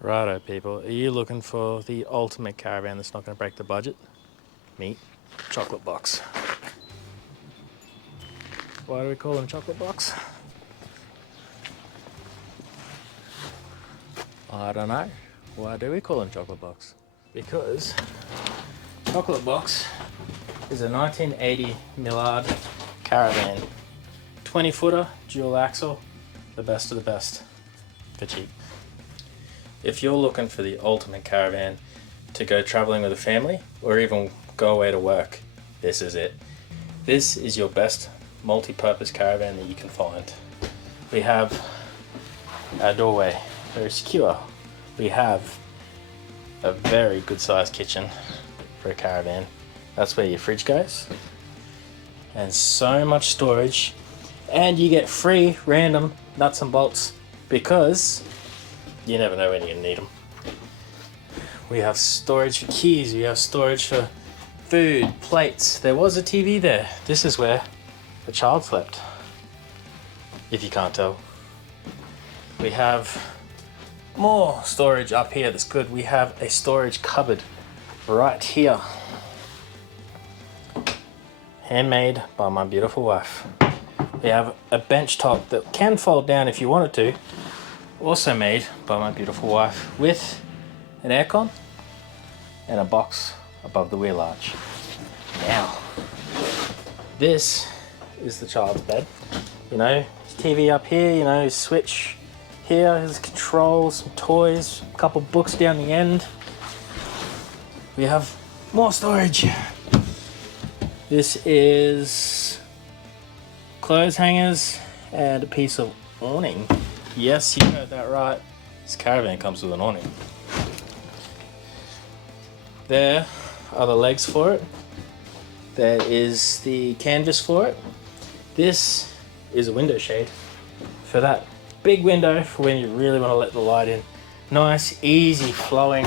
Righto people, are you looking for the ultimate caravan that's not going to break the budget? Meet chocolate box. Why do we call them chocolate box? I don't know. Why do we call them chocolate box? Because chocolate box is a 1980 Millard caravan. 20 footer, dual axle, the best of the best for cheap. If you're looking for the ultimate caravan to go traveling with a family or even go away to work, this is it. This is your best multi-purpose caravan that you can find. We have our doorway, very secure. We have a very good sized kitchen for a caravan. That's where your fridge goes. And so much storage. And you get free random nuts and bolts because you never know when you're gonna need them. We have storage for keys, we have storage for food, plates. There was a TV there. This is where the child slept, if you can't tell. We have more storage up here that's good. We have a storage cupboard right here. Handmade by my beautiful wife. We have a bench top that can fold down if you wanted to, also made by my beautiful wife, with an aircon and a box above the wheel arch. Now, this is the child's bed. You know, TV up here, you know, switch here, his controls, some toys, a couple books down the end. We have more storage. This is clothes hangers and a piece of awning. Yes, you heard that right. This caravan comes with an awning. There are the legs for it. There is the canvas for it. This is a window shade for that big window for when you really want to let the light in. Nice, easy flowing.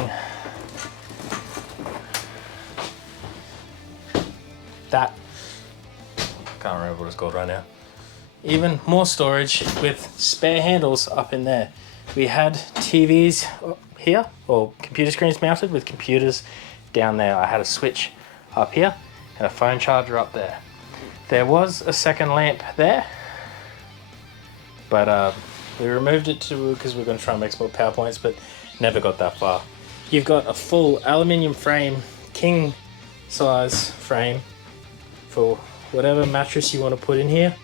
That, can't remember what it's called right now. Even more storage with spare handles up in there. We had TVs here, or computer screens mounted with computers down there. I had a switch up here and a phone charger up there. There was a second lamp there, but we removed it because we're going to try and make some more PowerPoints, but never got that far. You've got a full aluminium frame, king size frame for whatever mattress you want to put in here.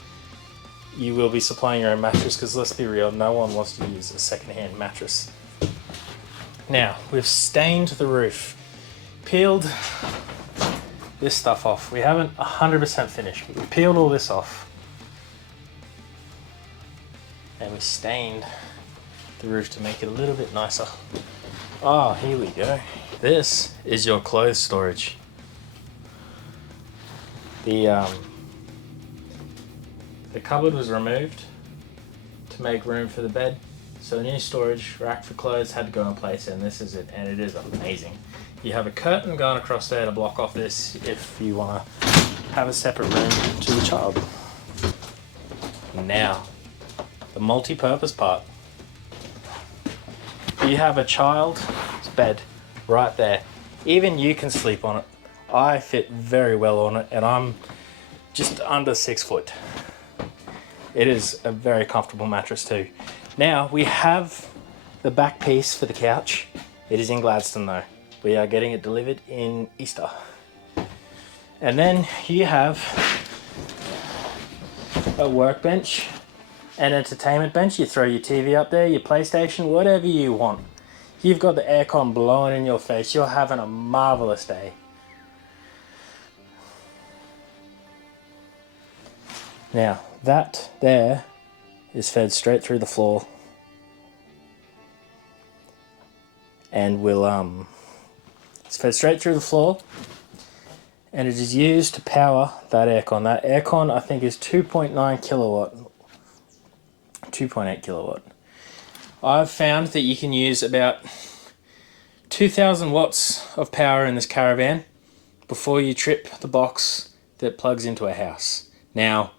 You will be supplying your own mattress because let's be real, no one wants to use a second-hand mattress. Now, we've stained the roof, peeled this stuff off. We haven't 100% finished, but we peeled all this off. And we stained the roof to make it a little bit nicer. Oh, here we go. This is your clothes storage. The cupboard was removed to make room for the bed, so a new storage rack for clothes had to go in place, and this is it, and it is amazing. You have a curtain going across there to block off this if you want to have a separate room to the child. Now, the multi-purpose part. You have a child's bed right there. Even you can sleep on it. I fit very well on it, and I'm just under 6 foot. It is a very comfortable mattress too. Now we have the back piece for the couch. It is in Gladstone though. We are getting it delivered in Easter. And then you have a workbench, an entertainment bench. You throw your TV up there, your PlayStation, whatever you want. You've got the aircon blowing in your face. You're having a marvelous day. Now, that there is fed straight through the floor and it's fed straight through the floor and it is used to power that aircon. That aircon I think is 2.9 kilowatt, 2.8 kilowatt. I've found that you can use about 2,000 watts of power in this caravan before you trip the box that plugs into a house. Now,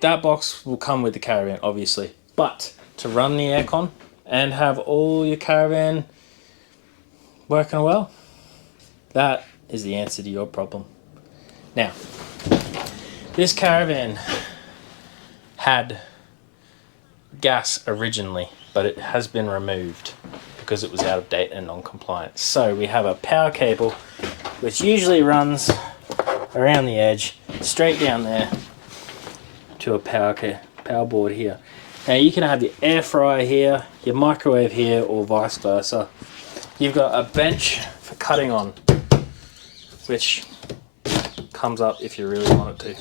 that box will come with the caravan, obviously, but to run the aircon and have all your caravan working well? That is the answer to your problem. Now, this caravan had gas originally, but it has been removed because it was out of date and non-compliant. So we have a power cable which usually runs around the edge straight down there to a power board here. Now you can have your air fryer here, your microwave here, or vice versa. You've got a bench for cutting on, which comes up if you really want it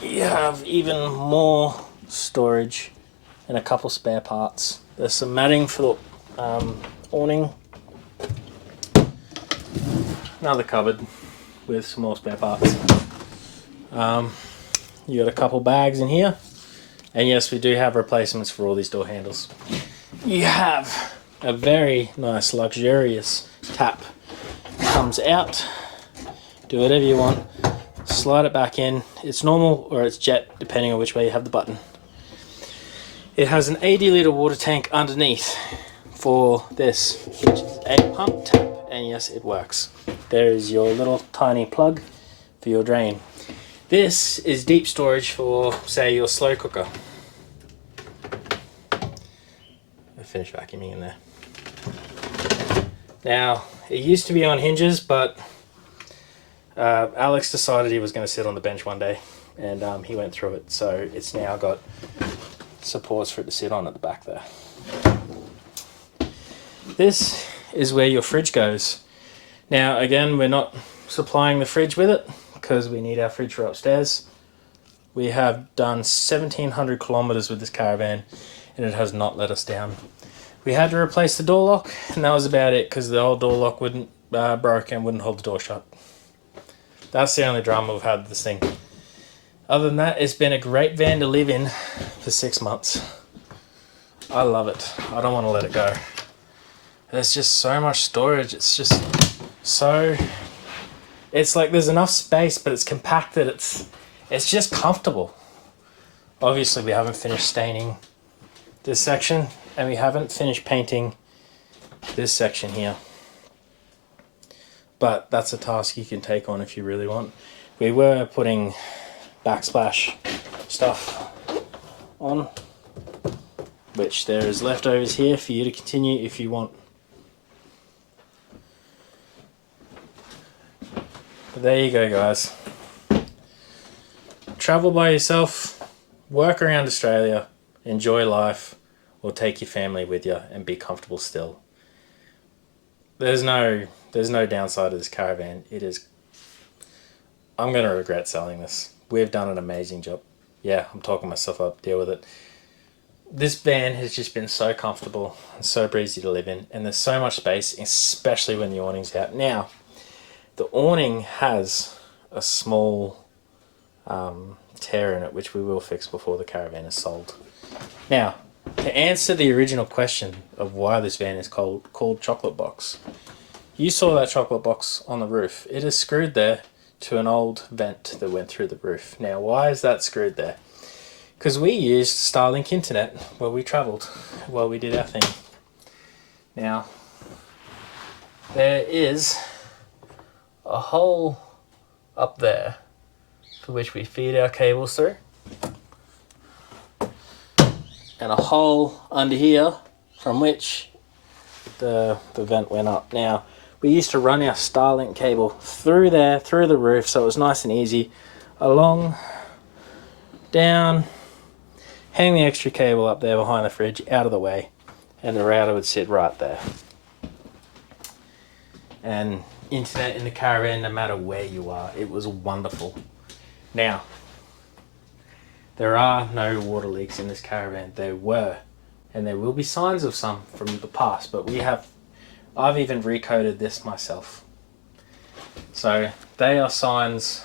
to. You have even more storage and a couple spare parts. There's some matting for the awning. Another cupboard with some more spare parts. You got a couple bags in here. And yes, we do have replacements for all these door handles. You have a very nice, luxurious tap. Comes out. Do whatever you want. Slide it back in. It's normal or it's jet, depending on which way you have the button. It has an 80-litre water tank underneath for this, which is a pump tap, and yes, it works. There is your little tiny plug for your drain. This is deep storage for, say, your slow cooker. I finished vacuuming in there. Now, it used to be on hinges, but Alex decided he was going to sit on the bench one day, and he went through it, so it's now got supports for it to sit on at the back there. This is where your fridge goes. Now again, we're not supplying the fridge with it because we need our fridge for upstairs. We have done 1,700 kilometers with this caravan and it has not let us down. We had to replace the door lock and that was about it because the old door lock wouldn't broke and wouldn't hold the door shut. That's the only drama we've had with this thing. Other than that, it's been a great van to live in for 6 months. I love it. I don't want to let it go. There's just so much storage. It's just so... It's like there's enough space, but it's compacted. It's just comfortable. Obviously, we haven't finished staining this section, and we haven't finished painting this section here. But that's a task you can take on if you really want. We were putting backsplash stuff on, which there is leftovers here for you to continue if you want. But there you go, guys. Travel by yourself, work around Australia, enjoy life, or take your family with you and be comfortable still. There's no downside to this caravan. It is... I'm going to regret selling this. We've done an amazing job. Yeah, I'm talking myself up, deal with it. This van has just been so comfortable and so breezy to live in, and there's so much space, especially when the awning's out. Now, the awning has a small tear in it, which we will fix before the caravan is sold. Now, to answer the original question of why this van is called Chocolate Box, you saw that chocolate box on the roof. It is screwed there to an old vent that went through the roof. Now, why is that screwed there? Because we used Starlink internet while we travelled, while we did our thing. Now, there is a hole up there for which we feed our cables through, and a hole under here from which the vent went up. Now, we used to run our Starlink cable through there, through the roof, so it was nice and easy. Along, down, hang the extra cable up there behind the fridge, out of the way, and the router would sit right there. And internet in the caravan, no matter where you are, it was wonderful. Now, there are no water leaks in this caravan. There were, and there will be signs of some from the past, but I've even recoated this myself. So they are signs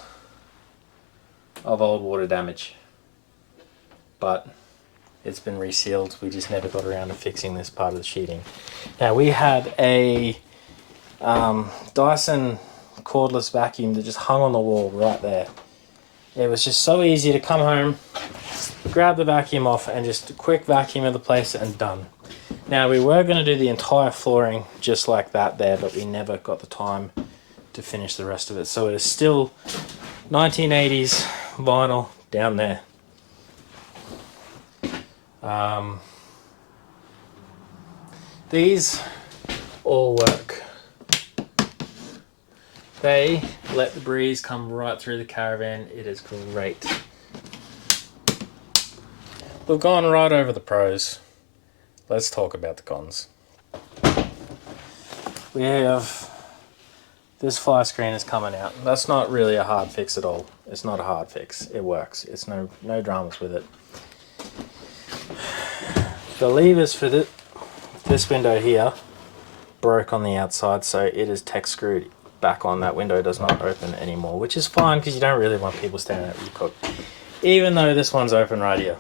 of old water damage, but it's been resealed. We just never got around to fixing this part of the sheeting. Now, we had a Dyson cordless vacuum that just hung on the wall right there. It was just so easy to come home, grab the vacuum off and just a quick vacuum of the place and done. Now we were going to do the entire flooring just like that there, but we never got the time to finish the rest of it. So it is still 1980s vinyl down there. These all work. They let the breeze come right through the caravan. It is great. We've gone right over the pros. Let's talk about the cons. We have this fly screen is coming out. That's not really a hard fix at all. It's not a hard fix. It works. It's no dramas with it. The levers for this window here broke on the outside, so it is tech screwed back on. That window does not open anymore, which is fine because you don't really want people staring at you cook. Even though this one's open right here.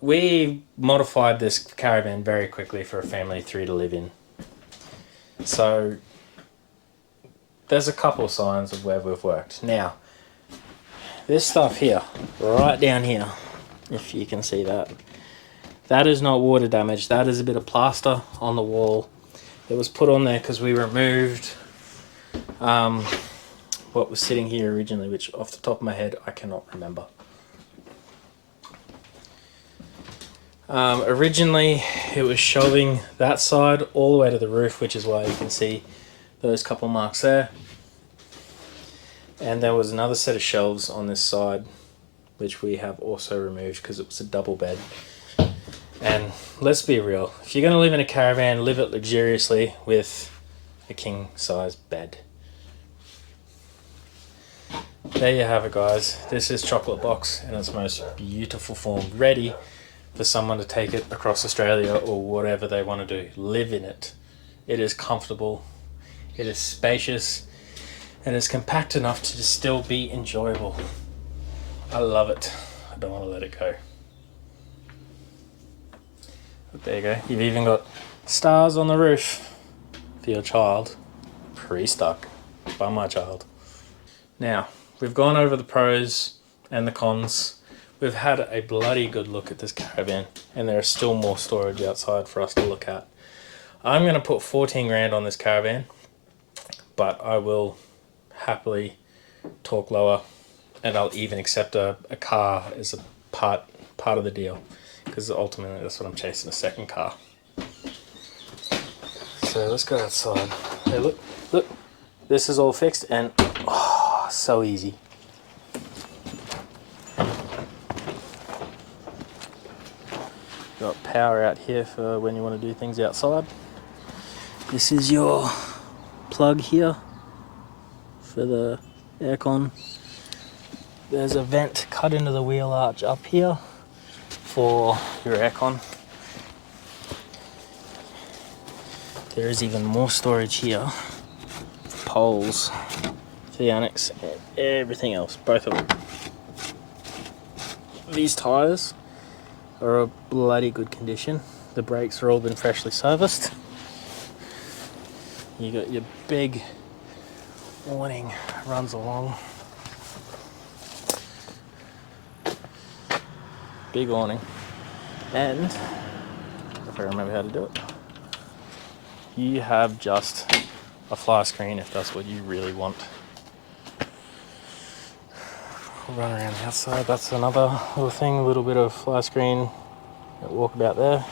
We modified this caravan very quickly for a family of 3 to live in. So there's a couple of signs of where we've worked. Now, this stuff here, right down here, if you can see that, that is not water damage. That is a bit of plaster on the wall. It was put on there because we removed what was sitting here originally, which off the top of my head, I cannot remember. Originally, it was shelving that side all the way to the roof, which is why you can see those couple marks there. And there was another set of shelves on this side, which we have also removed because it was a double bed. And let's be real, if you're going to live in a caravan, live it luxuriously with a king size bed. There you have it, guys. This is Chocolate Box in its most beautiful form, ready for someone to take it across Australia or whatever they want to do. Live in it. It is comfortable, it is spacious, and it's compact enough to still be enjoyable. I love it. I don't want to let it go. But there you go. You've even got stars on the roof for your child. Pre-stuck by my child. Now, we've gone over the pros and the cons. We've had a bloody good look at this caravan, and there is still more storage outside for us to look at. I'm going to put 14 grand on this caravan, but I will happily talk lower, and I'll even accept a car as a part of the deal, because ultimately that's what I'm chasing, a second car. So let's go outside. Hey, look, this is all fixed, and oh, so easy. Got power out here for when you want to do things outside. This is your plug here for the aircon. There's a vent cut into the wheel arch up here for your aircon. There is even more storage here, poles for the annex and everything else, both of them. These tyres are a bloody good condition. The brakes are all been freshly serviced. You got your big awning runs along. Big awning. And if I remember how to do it, you have just a fly screen if that's what you really want. Run around the outside, that's another little thing, a little bit of fly screen, walkabout there.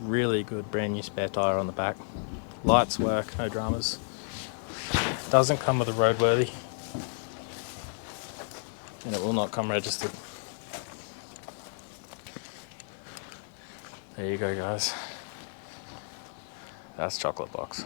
Really good brand new spare tyre on the back. Lights work, no dramas. Doesn't come with a roadworthy, and it will not come registered. There you go, guys. That's Chocolate Box.